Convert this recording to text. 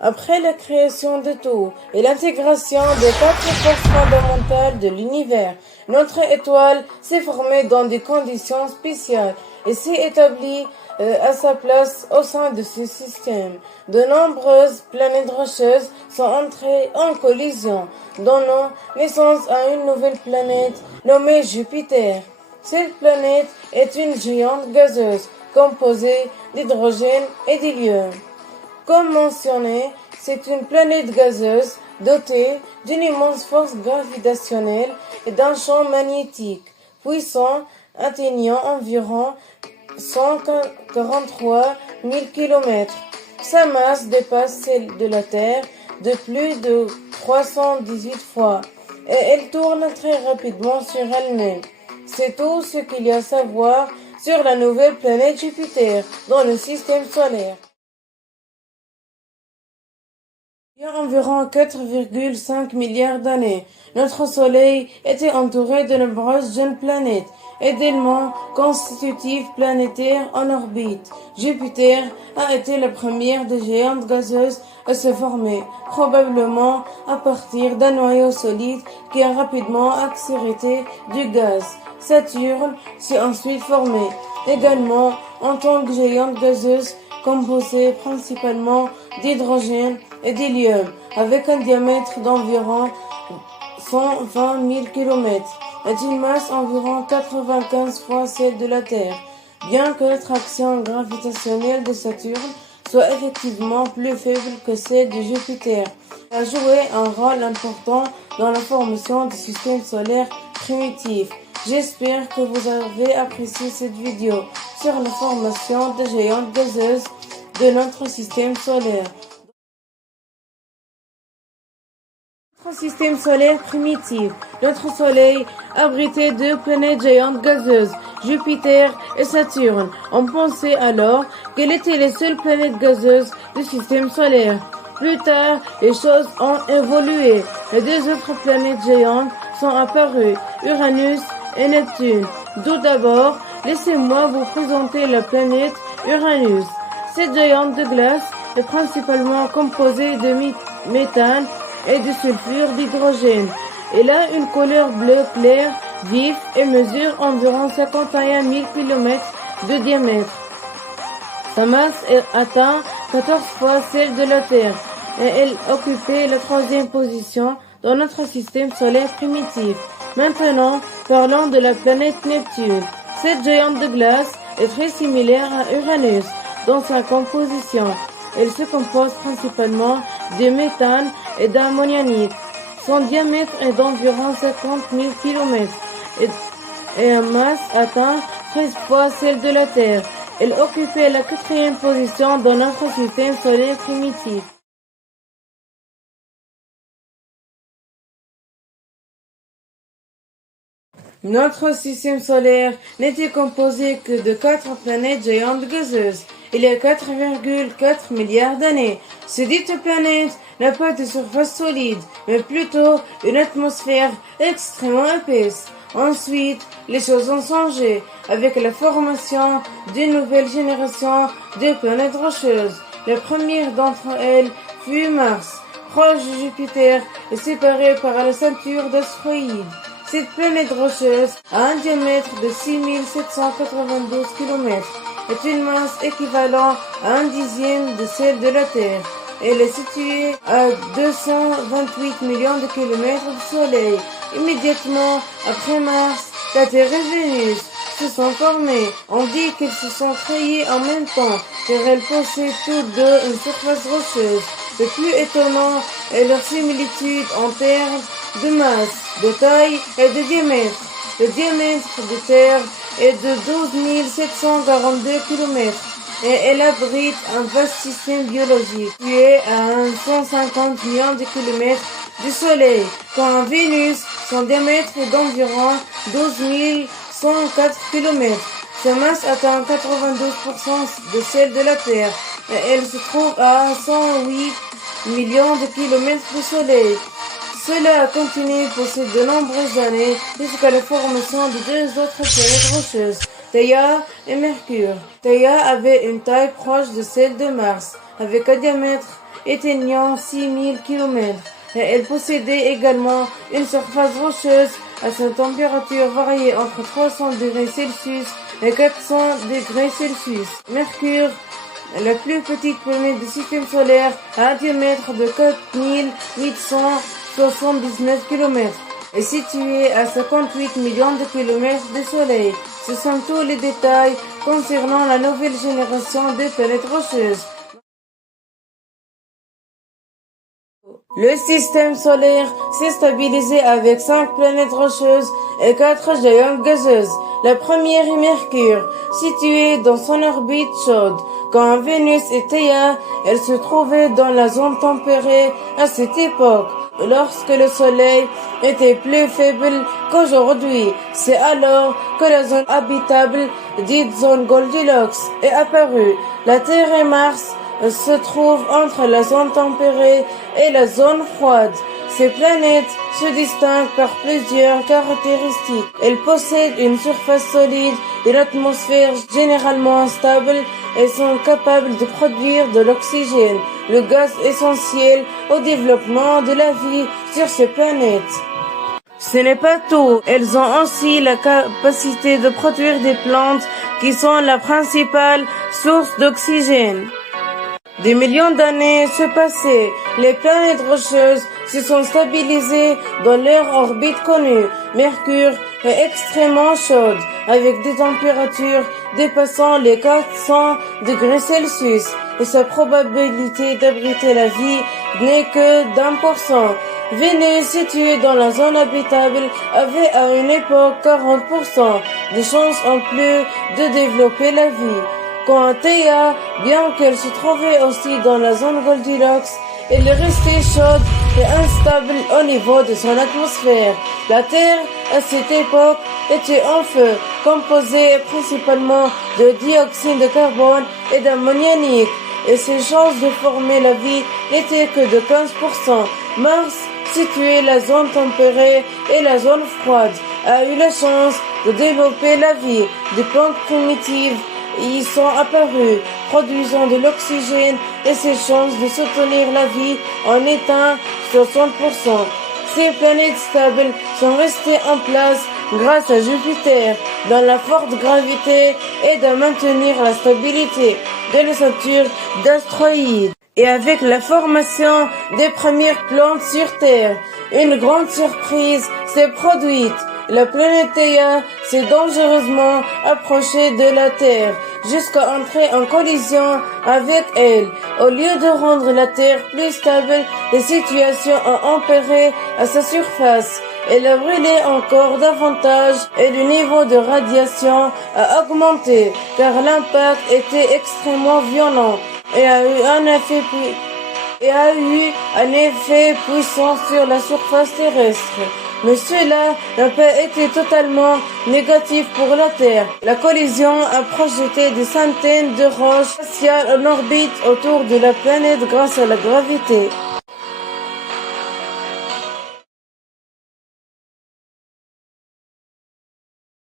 Après la création de tout et l'intégration des quatre forces fondamentales de l'univers, notre étoile s'est formée dans des conditions spéciales et s'est établie à sa place au sein de ce système. De nombreuses planètes rocheuses sont entrées en collision, donnant naissance à une nouvelle planète nommée Jupiter. Cette planète est une géante gazeuse composée d'hydrogène et d'hélium. Comme mentionné, c'est une planète gazeuse dotée d'une immense force gravitationnelle et d'un champ magnétique puissant atteignant environ 143 000 km. Sa masse dépasse celle de la Terre de plus de 318 fois et elle tourne très rapidement sur elle-même. C'est tout ce qu'il y a à savoir sur la nouvelle planète Jupiter dans le système solaire. Il y a environ 4,5 milliards d'années, notre Soleil était entouré de nombreuses jeunes planètes et d'éléments constitutifs planétaires en orbite. Jupiter a été la première des géantes gazeuses à se former, probablement à partir d'un noyau solide qui a rapidement accrété du gaz. Saturne s'est ensuite formé, également en tant que géante gazeuse composée principalement d'hydrogène et d'hélium, avec un diamètre d'environ 120 000 km et une masse environ 95 fois celle de la Terre. Bien que l'attraction gravitationnelle de Saturne soit effectivement plus faible que celle de Jupiter, elle a joué un rôle important dans la formation du système solaire primitif. J'espère que vous avez apprécié cette vidéo sur la formation des géantes gazeuses de notre système solaire. Notre système solaire primitif. Notre Soleil abritait deux planètes géantes gazeuses, Jupiter et Saturne. On pensait alors qu'elles étaient les seules planètes gazeuses du système solaire. Plus tard, les choses ont évolué. Les deux autres planètes géantes sont apparues, Uranus et Neptune. Tout d'abord, laissez-moi vous présenter la planète Uranus. Cette géante de glace est principalement composée de méthane et de sulfure d'hydrogène. Elle a une couleur bleu clair vif et mesure environ 51 000 km de diamètre. Sa masse atteint 14 fois celle de la Terre et elle occupait la troisième position dans notre système solaire primitif. Maintenant, parlons de la planète Neptune. Cette géante de glace est très similaire à Uranus dans sa composition. Elle se compose principalement de méthane et d'ammonianite. Son diamètre est d'environ 50 000 km et en masse atteint 13 fois celle de la Terre. Elle occupait la quatrième position dans notre système solaire primitif. Notre système solaire n'était composé que de 4 planètes géantes gazeuses. Il y a 4,4 milliards d'années. Ces dites planètes n'a pas de surface solide, mais plutôt une atmosphère extrêmement épaisse. Ensuite, les choses ont changé avec la formation d'une nouvelle génération de planètes rocheuses. La première d'entre elles fut Mars, proche de Jupiter et séparée par la ceinture d'astéroïdes. Cette planète rocheuse a un diamètre de 6792 km et une masse équivalente à un dixième de celle de la Terre. Elle est située à 228 millions de kilomètres du Soleil. Immédiatement après Mars, la Terre et Vénus se sont formées. On dit qu'elles se sont créées en même temps, car elles possèdent toutes deux une surface rocheuse. Le plus étonnant est leur similitude en termes de masse, de taille et de diamètre. Le diamètre de Terre est de 12 742 km et elle abrite un vaste système biologique situé à 150 millions de kilomètres du Soleil. Quant à Vénus, son diamètre est d'environ 12 104 km. Sa masse atteint 92% de celle de la Terre et elle se trouve à 108 millions de kilomètres du Soleil. Cela a continué pour de nombreuses années jusqu'à la formation de deux autres planètes rocheuses. Theia et Mercure. Theia avait une taille proche de celle de Mars, avec un diamètre atteignant 6000 km. Et elle possédait également une surface rocheuse à sa température variée entre 300 degrés Celsius et 400 degrés Celsius. Mercure, la plus petite planète du système solaire, a un diamètre de 4879 km. Est située à 58 millions de kilomètres du Soleil. Ce sont tous les détails concernant la nouvelle génération de planètes rocheuses. Le système solaire s'est stabilisé avec 5 planètes rocheuses et 4 géantes gazeuses. La première est Mercure, située dans son orbite chaude. Quand Vénus et Theia, elle se trouvait dans la zone tempérée à cette époque, lorsque le Soleil était plus faible qu'aujourd'hui. C'est alors que la zone habitable, dite zone Goldilocks, est apparue. La Terre et Mars se trouvent entre la zone tempérée et la zone froide. Ces planètes se distinguent par plusieurs caractéristiques. Elles possèdent une surface solide, une atmosphère généralement stable et sont capables de produire de l'oxygène, le gaz essentiel au développement de la vie sur ces planètes. Ce n'est pas tout, elles ont aussi la capacité de produire des plantes qui sont la principale source d'oxygène. Des millions d'années se passaient, les planètes rocheuses se sont stabilisées dans leur orbite connue. Mercure est extrêmement chaude, avec des températures dépassant les 400 degrés Celsius, et sa probabilité d'abriter la vie n'est que d'1%. Vénus, située dans la zone habitable, avait à une époque 40% de chances en plus de développer la vie. Quant à Theia, bien qu'elle se trouvait aussi dans la zone Goldilocks, elle est restée chaude et instable au niveau de son atmosphère. La Terre, à cette époque, était en feu, composée principalement de dioxyde de carbone et d'ammoniac, et ses chances de former la vie n'étaient que de 15%. Mars, situé la zone tempérée et la zone froide, a eu la chance de développer la vie. Des plantes primitives y sont apparus, produisant de l'oxygène, et ses chances de soutenir la vie en étant 60%. Ces planètes stables sont restées en place grâce à Jupiter, dans la forte gravité et de maintenir la stabilité de l'ossature d'astéroïdes. Et avec la formation des premières plantes sur Terre, une grande surprise s'est produite. La planète Theia s'est dangereusement approchée de la Terre jusqu'à entrer en collision avec elle. Au lieu de rendre la Terre plus stable, les situations ont empiré à sa surface. Elle a brûlé encore davantage et le niveau de radiation a augmenté car l'impact était extrêmement violent et a eu un effet puissant sur la surface terrestre. Mais cela n'a pas été totalement négatif pour la Terre. La collision a projeté des centaines de roches spatiales en orbite autour de la planète grâce à la gravité.